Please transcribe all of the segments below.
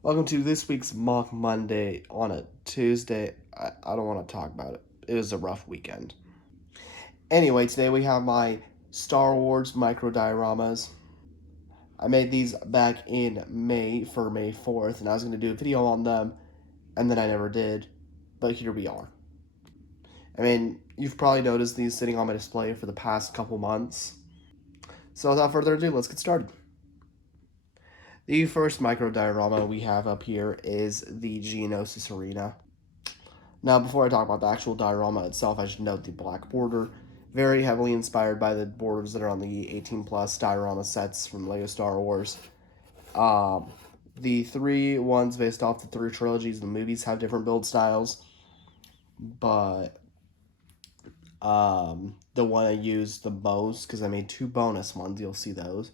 Welcome to this week's Mock Monday on a Tuesday. I don't want to talk about it. It was a rough weekend. Anyway, today we have my Star Wars micro dioramas. I made these back in May for May 4th, and I was going to do a video on them, and then I never did. But here we are. I mean, you've probably noticed these sitting on my display for the past couple months. So without further ado, let's get started. The first micro diorama we have up here is the Geonosis Arena. Now, before I talk about the actual diorama itself, I should note the black border, very heavily inspired by the borders that are on the 18 plus diorama sets from LEGO Star Wars. The three ones based off the three trilogies, the movies have different build styles, but the one I used the most, because I made two bonus ones, you'll see those,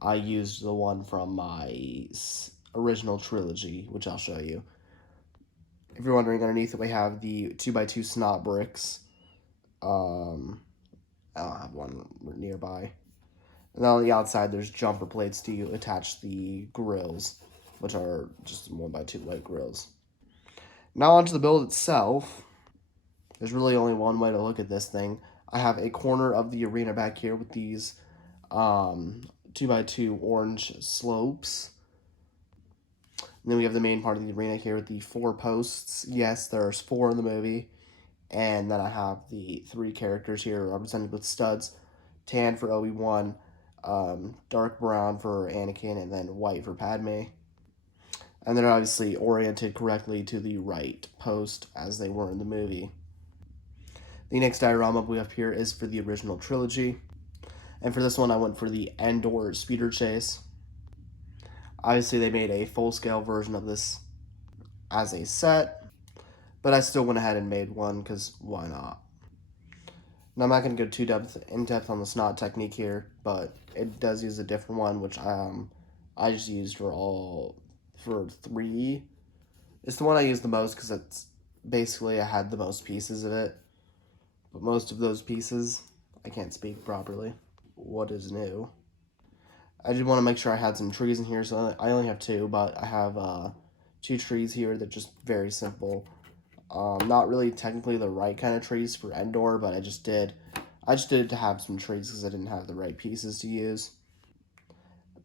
I used the one from my original trilogy, which I'll show you. If you're wondering, underneath it we have the 2x2 snot bricks. I don't have one nearby. And then on the outside, there's jumper plates to attach the grills, which are just 1x2 white grills. Now onto the build itself. There's really only one way to look at this thing. I have a corner of the arena back here with these 2x2 orange slopes. And then we have the main part of the arena here with the 4 posts. Yes, there's 4 in the movie. And then I have the 3 characters here represented with studs. Tan for Obi-Wan, dark brown for Anakin, and then white for Padme. And they're obviously oriented correctly to the right post as they were in the movie. The next diorama we have here is for the original trilogy. And for this one, I went for the Endor speeder chase. Obviously, they made a full-scale version of this as a set, but I still went ahead and made one because why not? Now, I'm not going to go too in-depth on the snot technique here, but it does use a different one, which I just used for 3. It's the one I used the most because it's basically I had the most pieces of it, but most of those pieces, I can't speak properly. What is new? I just want to make sure I had some trees in here, so I only have 2, but I have 2 trees here that are just very simple. Not really technically the right kind of trees for Endor, but I just did it to have some trees because I didn't have the right pieces to use.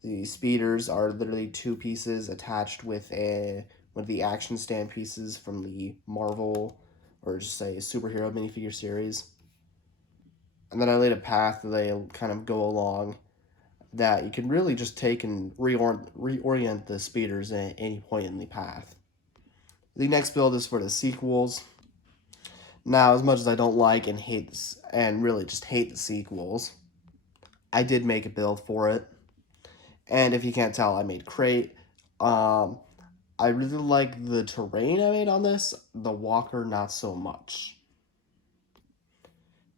The speeders are literally 2 pieces attached with one of the action stand pieces from the Marvel, or just say superhero minifigure series. And then I laid a path that they kind of go along that you can really just take and reorient the speeders at any point in the path. The next build is for the sequels. Now, as much as I don't like and hate this, and really just hate the sequels, I did make a build for it. And if you can't tell, I made crate. I really like the terrain I made on this. The walker, not so much.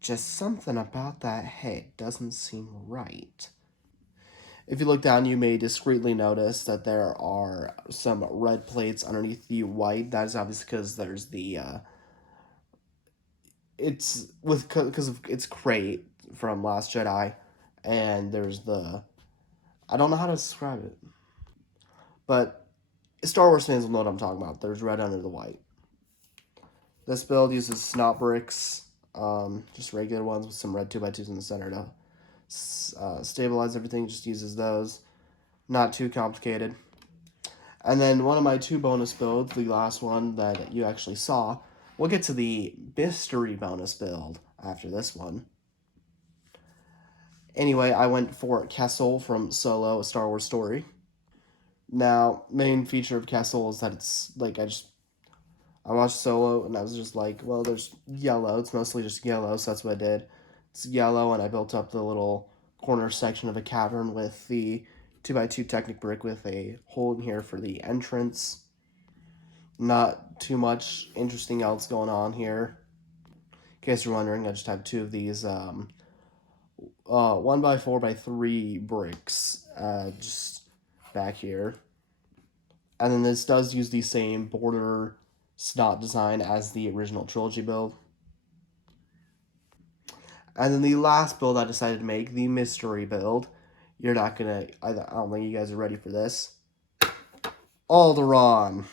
Just something about that head doesn't seem right. If you look down, you may discreetly notice that there are some red plates underneath the white. That is obviously because there's the because of its crate from Last Jedi, and there's the I don't know how to describe it, but Star Wars fans will know what I'm talking about. There's red under the white. This build uses snot bricks, just regular ones with some red 2x2s in the center to stabilize everything. Just uses those, not too complicated. And then one of my 2 bonus builds, the last one that you actually saw, we'll get to the mystery bonus build after this one. Anyway, I went for Kessel from Solo, A Star Wars Story. Now, main feature of Kessel is that it's like I watched Solo and I was just like, well, there's yellow. It's mostly just yellow, so that's what I did. It's yellow, and I built up the little corner section of a cavern with the 2x2 Technic brick with a hole in here for the entrance. Not too much interesting else going on here. In case you're wondering, I just have 2 of these 1x4x3 bricks just back here. And then this does use the same border snot design as the original trilogy build. And then the last build I decided to make, the mystery build. You're not gonna, I don't think you guys are ready for this. Alderaan.